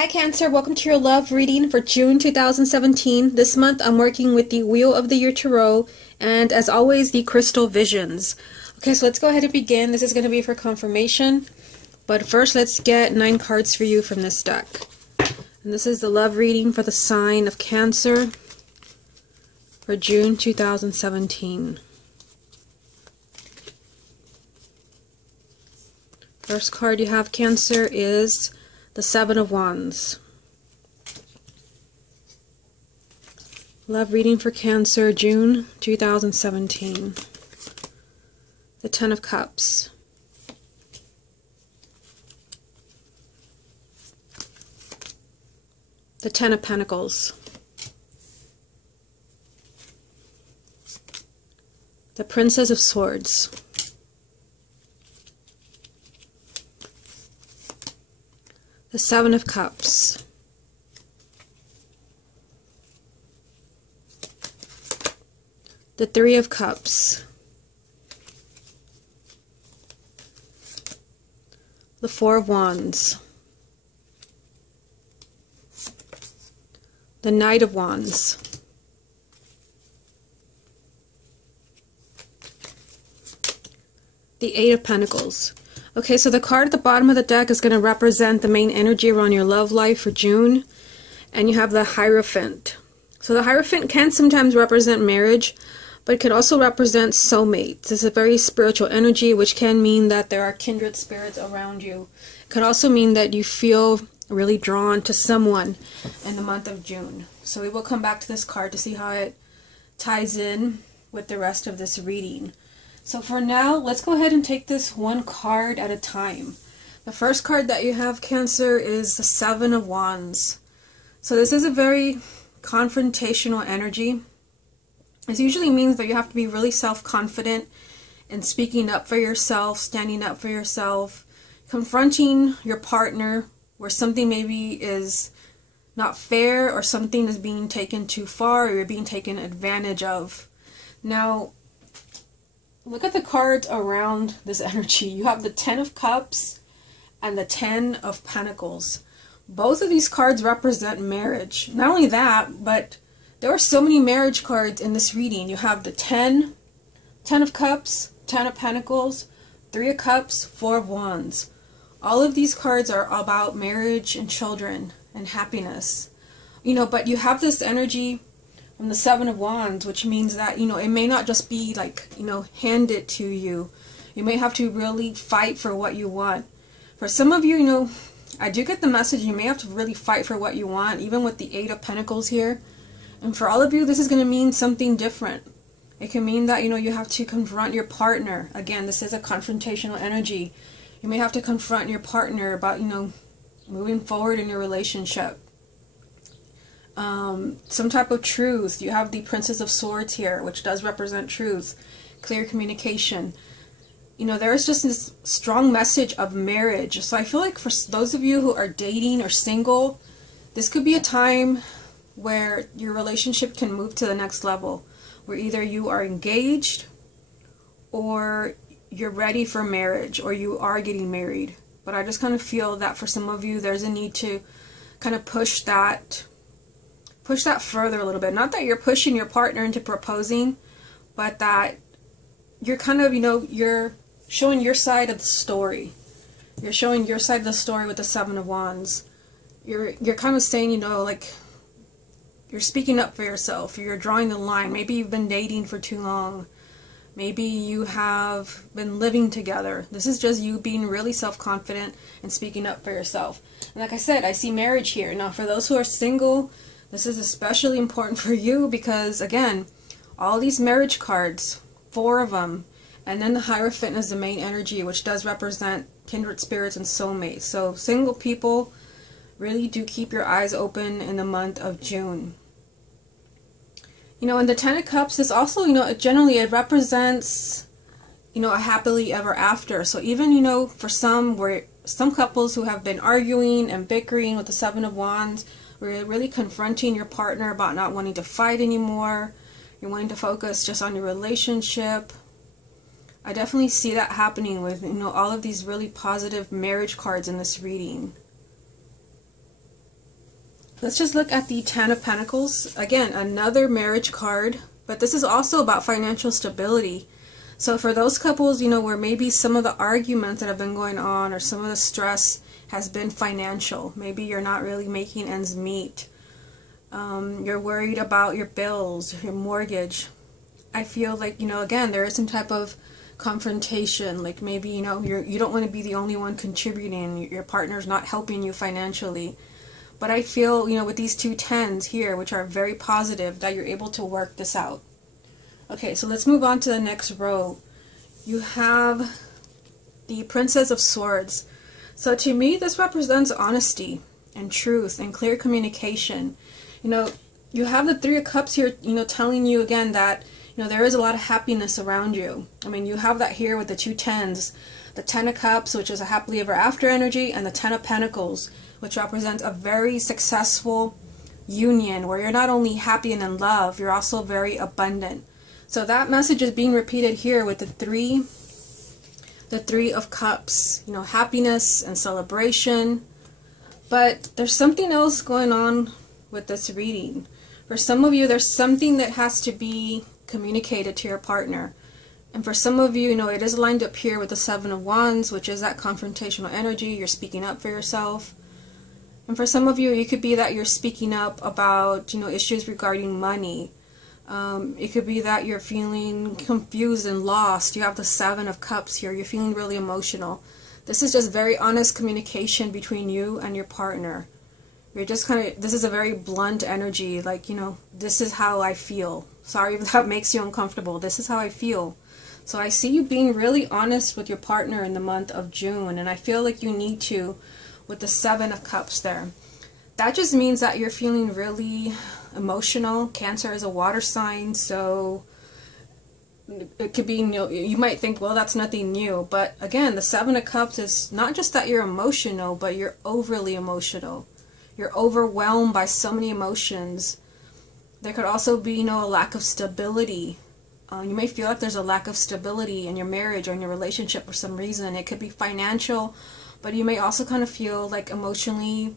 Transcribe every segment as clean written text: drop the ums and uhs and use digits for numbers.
Hi Cancer, welcome to your love reading for June 2017. This month I'm working with the Wheel of the Year Tarot and as always the Crystal Visions. Okay, so let's go ahead and begin. This is going to be for confirmation, but first let's get 9 cards for you from this deck. And this is the love reading for the sign of Cancer for June 2017. First card you have, Cancer, is the Seven of Wands. Love reading for Cancer, June 2017. The Ten of Cups. The Ten of Pentacles. The Princess of Swords. The Seven of Cups. The Three of Cups. The Four of Wands. The Knight of Wands. The Eight of Pentacles. Okay, so the card at the bottom of the deck is going to represent the main energy around your love life for June. And you have the Hierophant. So the Hierophant can sometimes represent marriage, but it can also represent soulmates. It's a very spiritual energy, which can mean that there are kindred spirits around you. It could also mean that you feel really drawn to someone in the month of June. So we will come back to this card to see how it ties in with the rest of this reading. So for now, let's go ahead and take this one card at a time. The first card that you have, Cancer, is the Seven of Wands. So this is a very confrontational energy. This usually means that you have to be really self-confident in speaking up for yourself, standing up for yourself, confronting your partner where something maybe is not fair or something is being taken too far or you're being taken advantage of. Now, look at the cards around this energy. You have the Ten of Cups and the Ten of Pentacles. Both of these cards represent marriage. Not only that, but there are so many marriage cards in this reading. You have the Ten of Cups, Ten of Pentacles, Three of Cups, Four of Wands. All of these cards are about marriage and children and happiness. But you have this energy from the Seven of Wands, which means that, it may not just be like, handed to you. You may have to really fight for what you want. For some of you, I do get the message you may have to really fight for what you want, even with the Eight of Pentacles here. And for all of you, this is going to mean something different. It can mean that, you have to confront your partner. Again, this is a confrontational energy. You may have to confront your partner about, moving forward in your relationship. Some type of truth. You have the Princess of Swords here, which does represent truth, clear communication. There's just this strong message of marriage. So I feel like for those of you who are dating or single, this could be a time where your relationship can move to the next level, where either you are engaged or you're ready for marriage or you are getting married. But I just kind of feel that for some of you, there's a need to kind of push that further a little bit. Not that you're pushing your partner into proposing, but that you're kind of, you're showing your side of the story. You're showing your side of the story with the Seven of Wands. You're kind of saying, like, you're speaking up for yourself. You're drawing the line. Maybe you've been dating for too long. Maybe you have been living together. This is just you being really self-confident and speaking up for yourself. And like I said, I see marriage here. Now, for those who are single, this is especially important for you because, again, all these marriage cards, 4 of them, and then the Hierophant is the main energy, which does represent kindred spirits and soulmates. So single people, really do keep your eyes open in the month of June. In the Ten of Cups, this also, it represents, a happily ever after. So even, for some couples who have been arguing and bickering with the Seven of Wands, we're really confronting your partner about not wanting to fight anymore. You're wanting to focus just on your relationship. I definitely see that happening with, all of these really positive marriage cards in this reading. Let's just look at the Ten of Pentacles. Again, another marriage card, but this is also about financial stability. So for those couples, where maybe some of the arguments that have been going on or some of the stress has been financial. Maybe you're not really making ends meet. You're worried about your bills, your mortgage. I feel like, again, there is some type of confrontation. Like maybe, you don't want to be the only one contributing. Your partner's not helping you financially. But I feel, with these two tens here, which are very positive, that you're able to work this out. Okay, so let's move on to the next row. You have the Princess of Swords. So to me, this represents honesty and truth and clear communication. You have the Three of Cups here, telling you again that, there is a lot of happiness around you. I mean, you have that here with the two tens. The Ten of Cups, which is a happily ever after energy, and the Ten of Pentacles, which represents a very successful union where you're not only happy and in love, you're also very abundant. So that message is being repeated here with the Three of Cups, happiness and celebration. But there's something else going on with this reading. For some of you, there's something that has to be communicated to your partner. And for some of you, it is lined up here with the Seven of Wands, which is that confrontational energy. You're speaking up for yourself. And for some of you, it could be that you're speaking up about, issues regarding money. It could be that you're feeling confused and lost. You have the Seven of Cups here. You're feeling really emotional. This is just very honest communication between you and your partner. You're just this is a very blunt energy, like, this is how I feel. Sorry if that makes you uncomfortable. This is how I feel. So I see you being really honest with your partner in the month of June, and I feel like you need to with the Seven of Cups there. That just means that you're feeling really emotional. Cancer is a water sign, so it could be new. You might think, well, that's nothing new. But again, the Seven of Cups is not just that you're emotional, but you're overly emotional. You're overwhelmed by so many emotions. There could also be, a lack of stability. You may feel like there's a lack of stability in your marriage or in your relationship for some reason. It could be financial, but you may also kind of feel like emotionally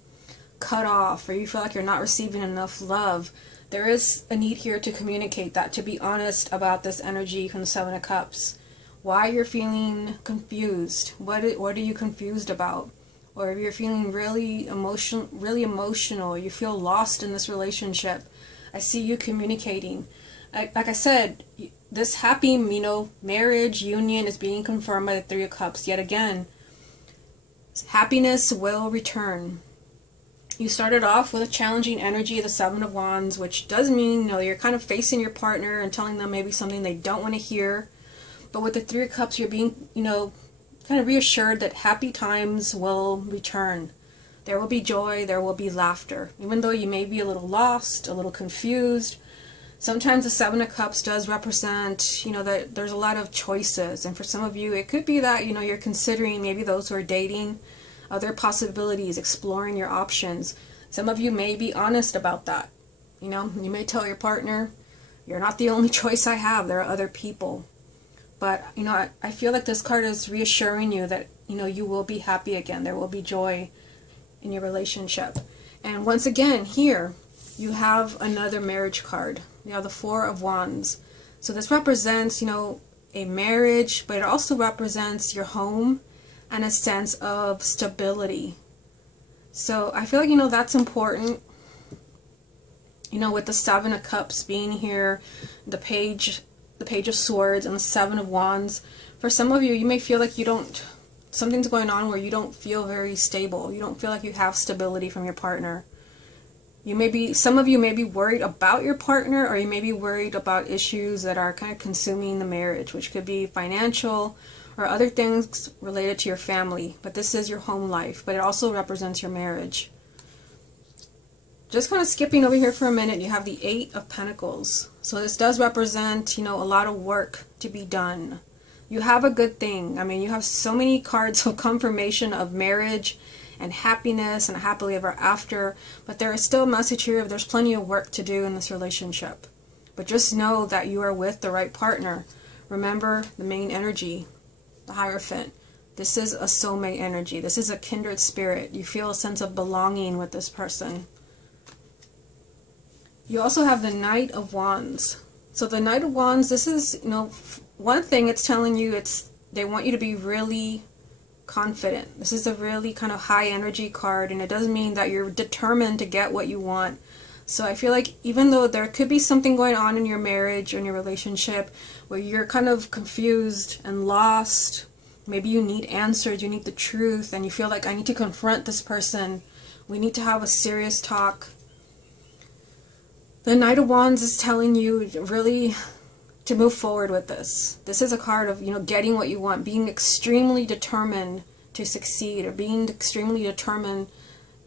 cut off, or you feel like you're not receiving enough love. There is a need here to communicate that, to be honest about this energy from the Seven of Cups. Why you're feeling confused. What are you confused about? Or if you're feeling really emotional, you feel lost in this relationship. I see you communicating. Like I said, this happy, marriage, union is being confirmed by the Three of Cups. Yet again, happiness will return. You started off with a challenging energy, the Seven of Wands, which does mean, you're kind of facing your partner and telling them maybe something they don't want to hear. But with the Three of Cups, you're being, kind of reassured that happy times will return. There will be joy, there will be laughter. Even though you may be a little lost, a little confused, sometimes the Seven of Cups does represent, that there's a lot of choices. And for some of you, it could be that, you're considering, maybe those who are dating, other possibilities, exploring your options. Some of you may be honest about that. You may tell your partner, you're not the only choice I have, there are other people. But, I feel like this card is reassuring you that, you will be happy again. There will be joy in your relationship. And once again, here, you have another marriage card. You have the Four of Wands. So this represents, a marriage, but it also represents your home and a sense of stability. So I feel like, that's important. With the Seven of Cups being here, the Page of Swords, and the Seven of Wands. For some of you, you may feel like something's going on where you don't feel very stable. You don't feel like you have stability from your partner. Some of you may be worried about your partner, or you may be worried about issues that are kind of consuming the marriage, which could be financial or other things related to your family. But this is your home life, but it also represents your marriage. Just kind of skipping over here for a minute, you have the Eight of Pentacles. So this does represent, a lot of work to be done. You have a good thing. I mean, you have so many cards of confirmation of marriage and happiness and happily ever after, but there is still a message here of there's plenty of work to do in this relationship. But just know that you are with the right partner. Remember the main energy, the Hierophant. This is a soulmate energy. This is a kindred spirit. You feel a sense of belonging with this person. You also have the Knight of Wands. So the Knight of Wands, this is, one thing it's telling you, they want you to be really confident. This is a really kind of high energy card, and it does mean that you're determined to get what you want. So I feel like even though there could be something going on in your marriage or in your relationship where you're kind of confused and lost, maybe you need answers, you need the truth, and you feel like I need to confront this person. We need to have a serious talk. The Knight of Wands is telling you really to move forward with this. This is a card of, getting what you want, being extremely determined to succeed, or being extremely determined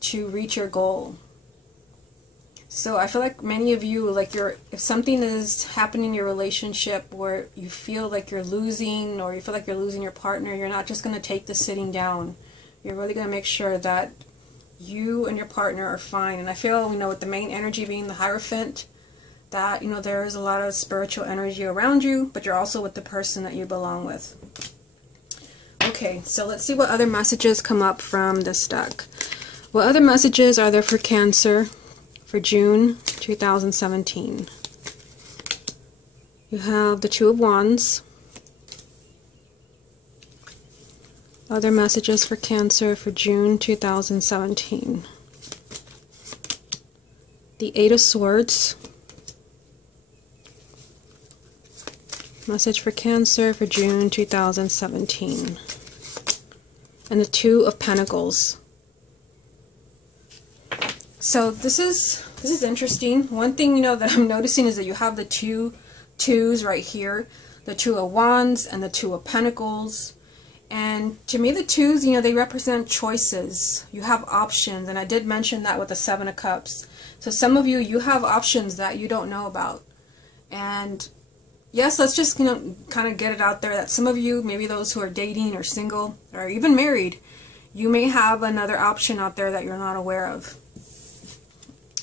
to reach your goal. So I feel like many of you, if something is happening in your relationship where you feel like you're losing, or you feel like you're losing your partner, you're not just going to take the sitting down. You're really going to make sure that you and your partner are fine. And I feel, with the main energy being the Hierophant, that, there is a lot of spiritual energy around you, but you're also with the person that you belong with. Okay, so let's see what other messages come up from this deck. What other messages are there for Cancer for June 2017? You have the Two of Wands. Other messages for Cancer for June 2017. The Eight of Swords. Message for Cancer for June 2017. And the Two of Pentacles. So this is interesting. One thing, that I'm noticing is that you have the two twos right here. The Two of Wands and the Two of Pentacles. And to me, the twos, they represent choices. You have options, and I did mention that with the Seven of Cups. So some of you have options that you don't know about. And yes, let's just kind of get it out there that some of you, maybe those who are dating or single or even married, you may have another option out there that you're not aware of.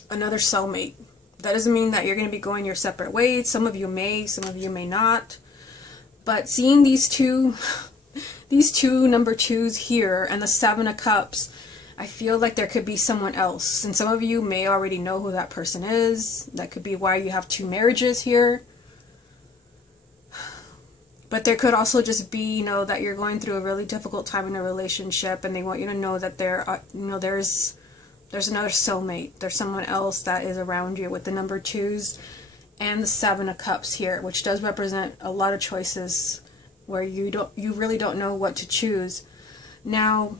Another soulmate. That doesn't mean that you're going to be going your separate ways. Some of you may, some of you may not. But seeing these two number twos here and the Seven of Cups, I feel like there could be someone else. And some of you may already know who that person is. That could be why you have two marriages here. But there could also just be, that you're going through a really difficult time in a relationship, and they want you to know that there's another soulmate. There's someone else that is around you with the number twos and the Seven of Cups here, which does represent a lot of choices where you really don't know what to choose. Now,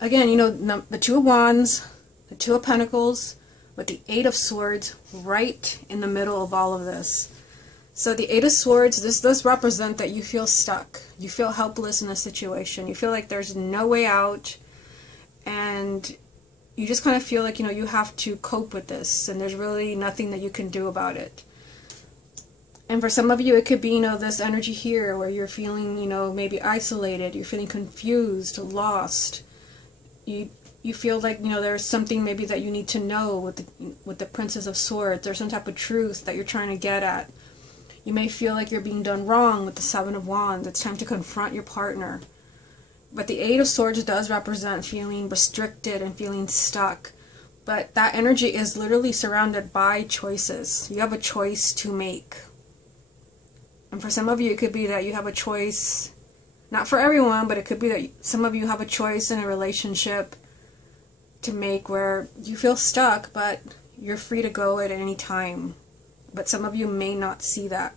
again, the Two of Wands, the Two of Pentacles, with the Eight of Swords right in the middle of all of this. So the Eight of Swords, this does represent that you feel stuck. You feel helpless in a situation. You feel like there's no way out, and you just kind of feel like, you have to cope with this, and there's really nothing that you can do about it. And for some of you, it could be, this energy here where you're feeling, maybe isolated, you're feeling confused, lost. You feel like, there's something maybe that you need to know with the Princess of Swords. There's some type of truth that you're trying to get at. You may feel like you're being done wrong with the Seven of Wands. It's time to confront your partner. But the Eight of Swords does represent feeling restricted and feeling stuck. But that energy is literally surrounded by choices. You have a choice to make. And for some of you, it could be that you have a choice, not for everyone, but it could be that some of you have a choice in a relationship to make where you feel stuck, but you're free to go at any time. But some of you may not see that.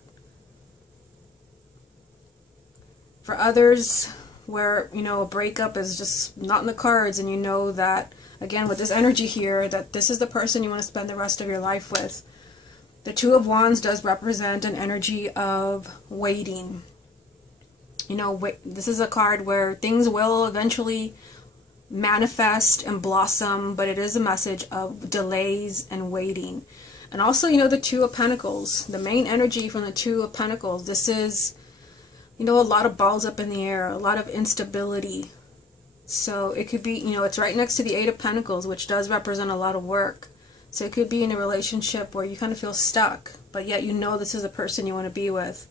For others, where, a breakup is just not in the cards, and that, again, with this energy here, that this is the person you want to spend the rest of your life with. The Two of Wands does represent an energy of waiting. This is a card where things will eventually manifest and blossom, but it is a message of delays and waiting. And also, the Two of Pentacles, the main energy from the Two of Pentacles, this is, a lot of balls up in the air, a lot of instability. So it could be, it's right next to the Eight of Pentacles, which does represent a lot of work. So it could be in a relationship where you kind of feel stuck, but yet this is the person you want to be with.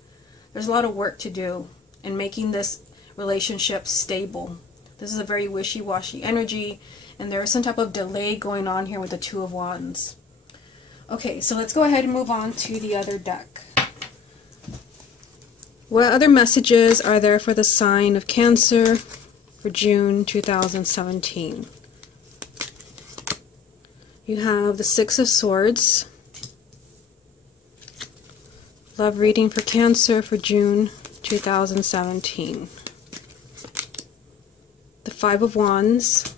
There's a lot of work to do in making this relationship stable, This is a very wishy-washy energy, and there is some type of delay going on here with the Two of Wands. Okay, so let's go ahead and move on to the other deck. What other messages are there for the sign of Cancer for June 2017? You have the Six of Swords. Love reading for Cancer for June 2017. The Five of Wands.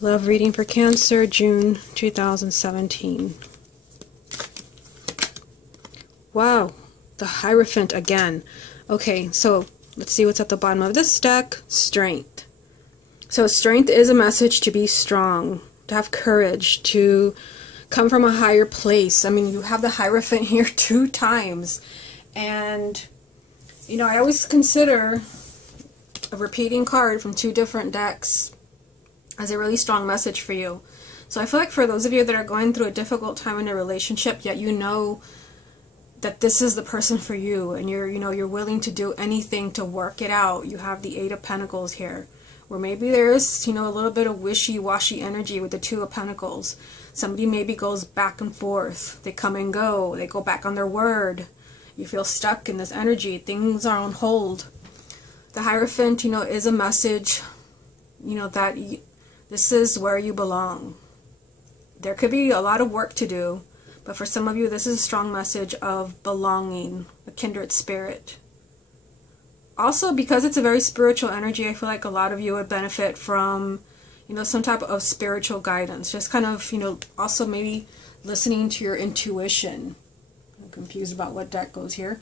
Love reading for Cancer, June 2017. Wow, the Hierophant again. Okay, so let's see what's at the bottom of this deck. Strength. So strength is a message to be strong, to have courage, to come from a higher place. I mean, you have the Hierophant here 2 times. And, you know, I always consider a repeating card from 2 different decks as a really strong message for you. So I feel like for those of you that are going through a difficult time in a relationship, yet you know that this is the person for you, and you're willing to do anything to work it out. You have the Eight of Pentacles here, where maybe there's, a little bit of wishy-washy energy with the Two of Pentacles. Somebody maybe goes back and forth. They come and go. They go back on their word. You feel stuck in this energy. Things are on hold. The Hierophant, is a message, that this is where you belong. There could be a lot of work to do, but for some of you, this is a strong message of belonging, a kindred spirit. Also, because it's a very spiritual energy, I feel like a lot of you would benefit from, some type of spiritual guidance. Just kind of, also maybe listening to your intuition. I'm confused about what deck goes here.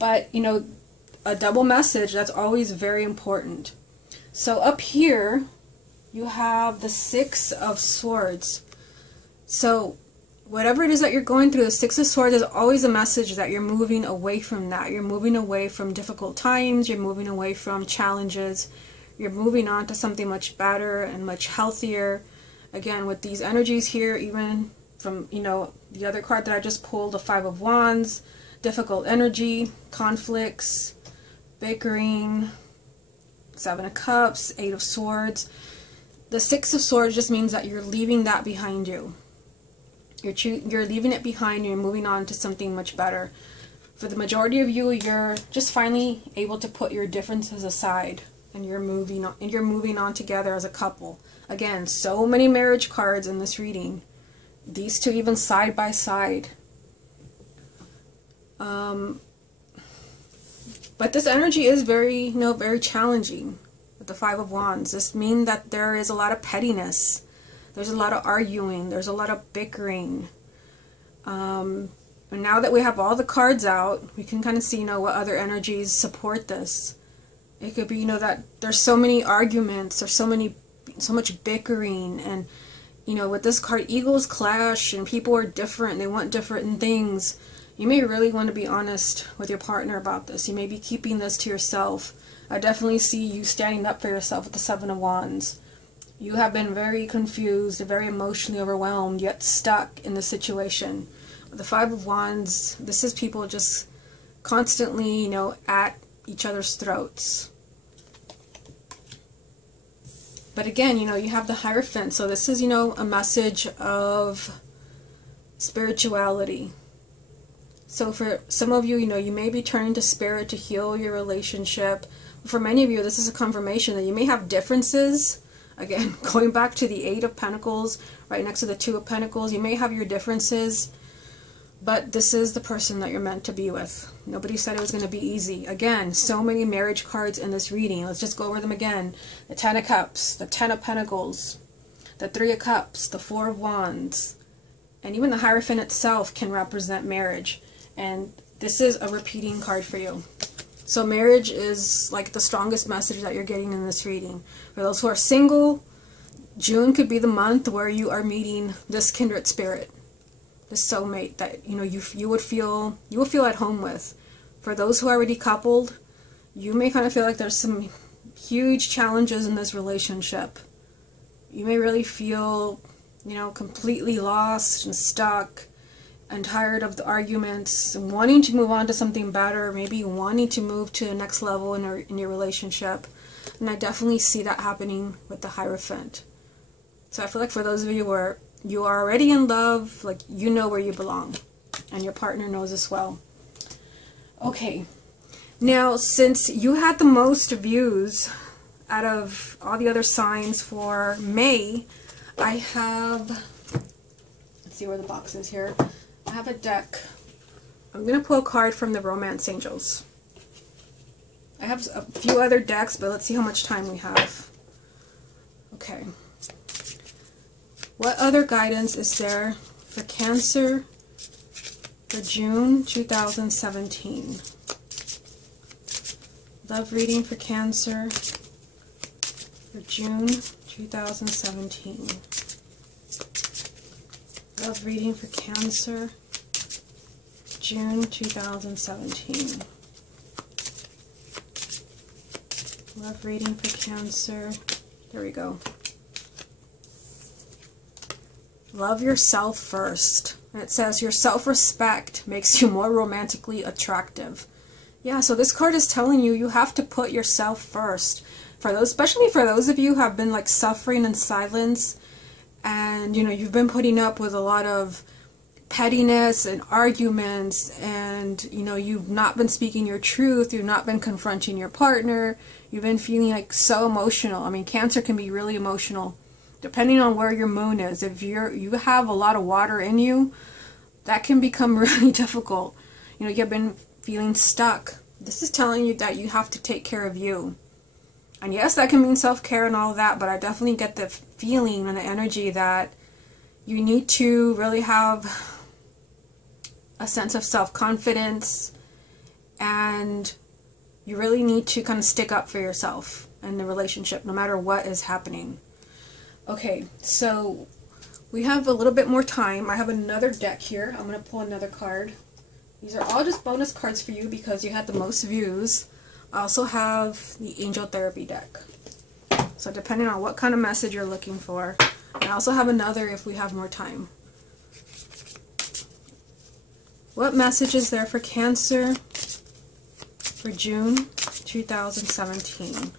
But, a double message, that's always very important. So up here, you have the Six of Swords. So whatever it is that you're going through, the Six of Swords is always a message that you're moving away from that. You're moving away from difficult times. You're moving away from challenges. You're moving on to something much better and much healthier. Again, with these energies here, even from, the other card that I just pulled, the Five of Wands, difficult energy, conflicts, bickering, Seven of Cups, Eight of Swords. The Six of Swords just means that you're leaving that behind you. You're leaving it behind you and moving on to something much better. For the majority of you, you're just finally able to put your differences aside, and you're moving on together as a couple. Again, so many marriage cards in this reading. These two even side by side. But this energy is very, very challenging with the Five of Wands. This means that there is a lot of pettiness. There's a lot of arguing. There's a lot of bickering. And now that we have all the cards out, we can kind of see, what other energies support this. It could be, that there's so many arguments, there's so much bickering, and, with this card, egos clash, and people are different. They want different things. You may really want to be honest with your partner about this. You may be keeping this to yourself. I definitely see you standing up for yourself with the Seven of Wands. You have been very confused, very emotionally overwhelmed, yet stuck in the situation. With the Five of Wands, this is people just constantly, at each other's throats. But again, you have the Hierophant, so this is, a message of spirituality. So for some of you, you may be turning to spirit to heal your relationship. For many of you, this is a confirmation that you may have differences. Again, going back to the Eight of Pentacles, right next to the Two of Pentacles, you may have your differences, but this is the person that you're meant to be with. Nobody said it was going to be easy. Again, so many marriage cards in this reading. Let's just go over them again. The Ten of Cups, the Ten of Pentacles, the Three of Cups, the Four of Wands, and even the Hierophant itself can represent marriage. And this is a repeating card for you. So marriage is like the strongest message that you're getting in this reading. For those who are single, June could be the month where you are meeting this kindred spirit, this soulmate that you will feel at home with. For those who are already coupled, you may kind of feel like there's some huge challenges in this relationship. You may really feel, completely lost and stuck and tired of the arguments and wanting to move on to something better, maybe wanting to move to the next level in your relationship. And I definitely see that happening with the Hierophant. So I feel like for those of you where you are already in love, like you know where you belong. And your partner knows as well. Okay. Now, since you had the most views out of all the other signs for May, I have, let's see where the box is here. I have a deck. I'm going to pull a card from the Romance Angels. I have a few other decks, but let's see how much time we have. Okay. What other guidance is there for Cancer for June 2017? Love reading for Cancer for June 2017. Love reading for Cancer, June 2017. Love reading for Cancer. There we go. Love yourself first. And it says your self-respect makes you more romantically attractive. Yeah, so this card is telling you you have to put yourself first. For those, especially for those of you who have been like suffering in silence, and you know you've been putting up with a lot of pettiness and arguments, and you know you've not been speaking your truth, you've not been confronting your partner, you've been feeling like so emotional. I mean, Cancer can be really emotional depending on where your moon is. If you have a lot of water in you, that can become really difficult. You know, you've been feeling stuck. This is telling you that you have to take care of you. And yes, that can mean self-care and all of that, but I definitely get the feeling and the energy that you need to really have a sense of self-confidence, and you really need to kind of stick up for yourself in the relationship, no matter what is happening. Okay, so we have a little bit more time. I have another deck here. I'm going to pull another card. These are all just bonus cards for you because you had the most views. I also have the Angel Therapy deck. So depending on what kind of message you're looking for. I also have another if we have more time. What message is there for Cancer for June 2017?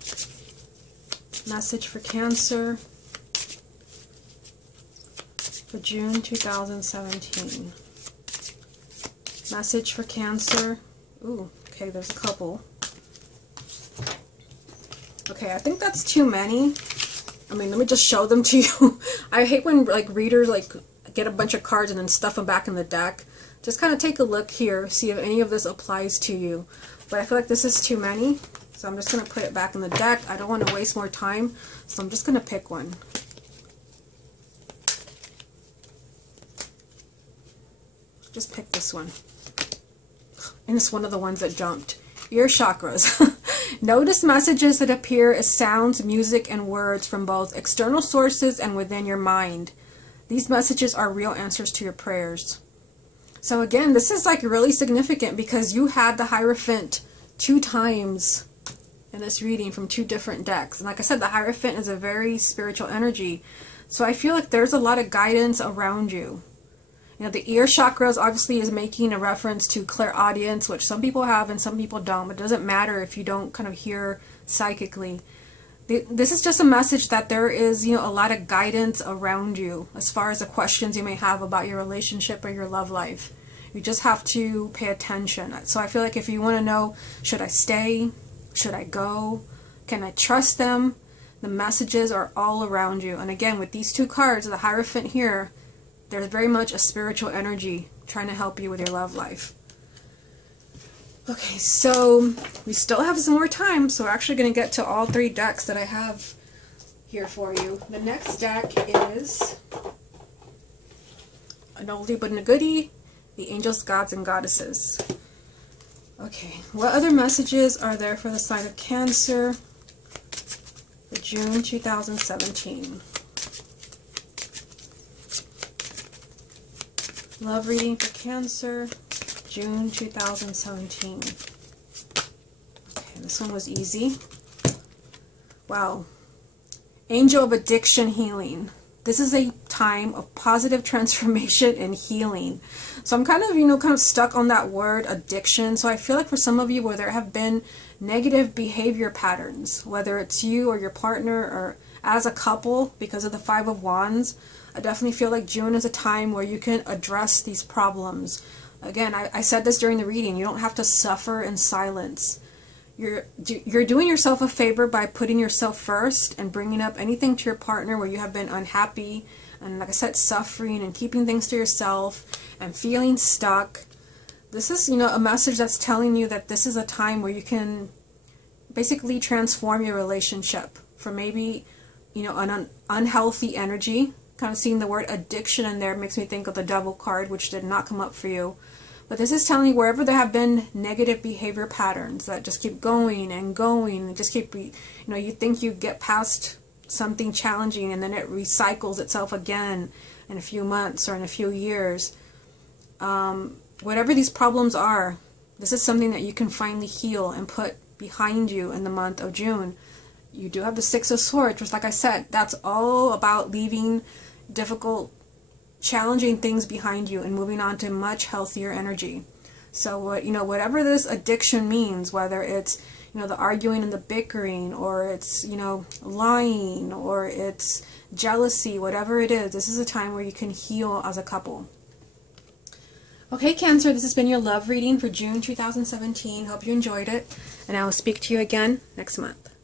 Message for Cancer for June 2017. Message for Cancer. Ooh, okay, there's a couple. Okay, I think that's too many. I mean, let me just show them to you. I hate when like readers like get a bunch of cards and then stuff them back in the deck. Just kind of take a look here, see if any of this applies to you. But I feel like this is too many, so I'm just going to put it back in the deck. I don't want to waste more time, so I'm just going to pick one. Just pick this one. And it's one of the ones that jumped. Ear chakras. Notice messages that appear as sounds, music, and words from both external sources and within your mind. These messages are real answers to your prayers. So again, this is like really significant because you had the Hierophant 2 times in this reading from 2 different decks. And like I said, the Hierophant is a very spiritual energy. So I feel like there's a lot of guidance around you. You know, the ear chakras obviously is making a reference to clairaudience, which some people have and some people don't. It doesn't matter if you don't kind of hear psychically. This is just a message that there is, you know, a lot of guidance around you as far as the questions you may have about your relationship or your love life. You just have to pay attention. So I feel like if you want to know, should I stay? Should I go? Can I trust them? The messages are all around you. And again, with these 2 cards, the Hierophant here, there's very much a spiritual energy trying to help you with your love life. Okay, so we still have some more time, so we're actually going to get to all 3 decks that I have here for you. The next deck is an oldie but a goodie, the Angels, Gods, and Goddesses. Okay, what other messages are there for the sign of Cancer for June 2017? Love reading for Cancer, June 2017. Okay, this one was easy. Wow. Angel of Addiction Healing. This is a time of positive transformation and healing. So I'm kind of, you know, kind of stuck on that word addiction. So I feel like for some of you where there have been negative behavior patterns, whether it's you or your partner or as a couple. Because of the Five of Wands, I definitely feel like June is a time where you can address these problems. Again, I said this during the reading, you don't have to suffer in silence. You're doing yourself a favor by putting yourself first and bringing up anything to your partner where you have been unhappy and, like I said, suffering and keeping things to yourself and feeling stuck. This is, a message that's telling you that this is a time where you can basically transform your relationship from maybe, an unhealthy energy. Kind of seeing the word addiction in there makes me think of the Devil card, which did not come up for you. But this is telling you wherever there have been negative behavior patterns that just keep going and going, and just keep, you think you get past something challenging and then it recycles itself again in a few months or in a few years. Whatever these problems are, this is something that you can finally heal and put behind you in the month of June. You do have the Six of Swords, which, like I said, that's all about leaving difficult, challenging things behind you and moving on to much healthier energy. So, whatever this addiction means, whether it's, the arguing and the bickering, or it's, lying, or it's jealousy, whatever it is, this is a time where you can heal as a couple. Okay, Cancer, this has been your love reading for June 2017. Hope you enjoyed it, and I will speak to you again next month.